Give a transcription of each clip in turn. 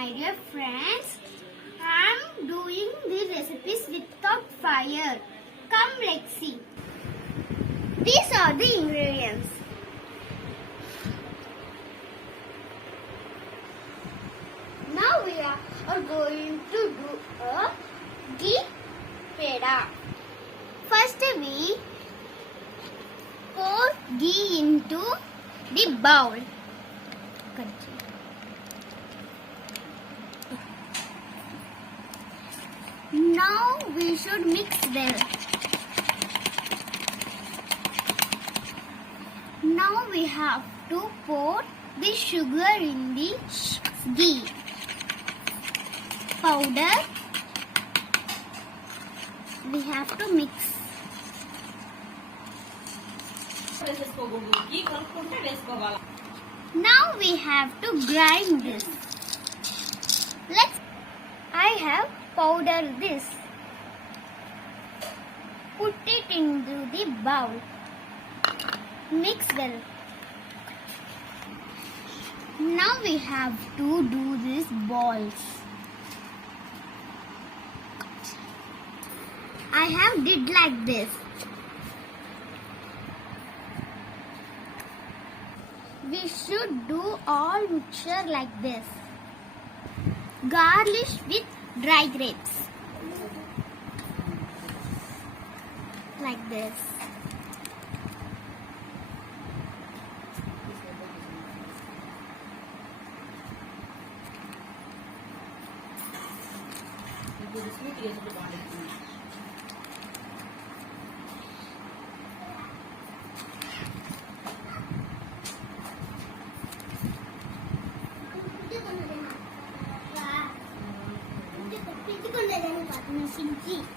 My dear friends, I am doing the recipes without fire. Come, let's see. These are the ingredients. Now we are going to do a ghee peda. First we pour ghee into the bowl. Now we should mix them. Now we have to pour the sugar in the ghee powder. We have to mix. Now we have to grind this. I have powdered this. Put it into the bowl. Mix well. Now we have to do these balls. I have did like this. We should do all mixture like this. Garnish with dry grapes. Like this.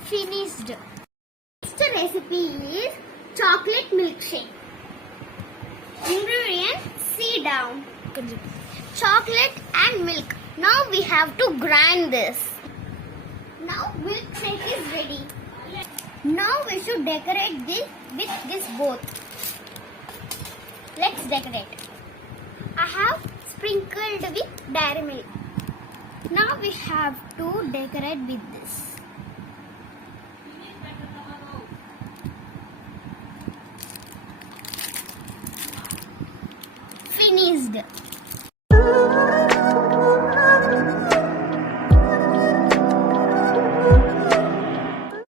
Finished. Next recipe is chocolate milkshake. Ingredients, see down. Chocolate and milk. Now we have to grind this. Now milkshake is ready. Now we should decorate this with this both. Let's decorate. I have sprinkled with dairy milk. Now we have to decorate with this. Finished.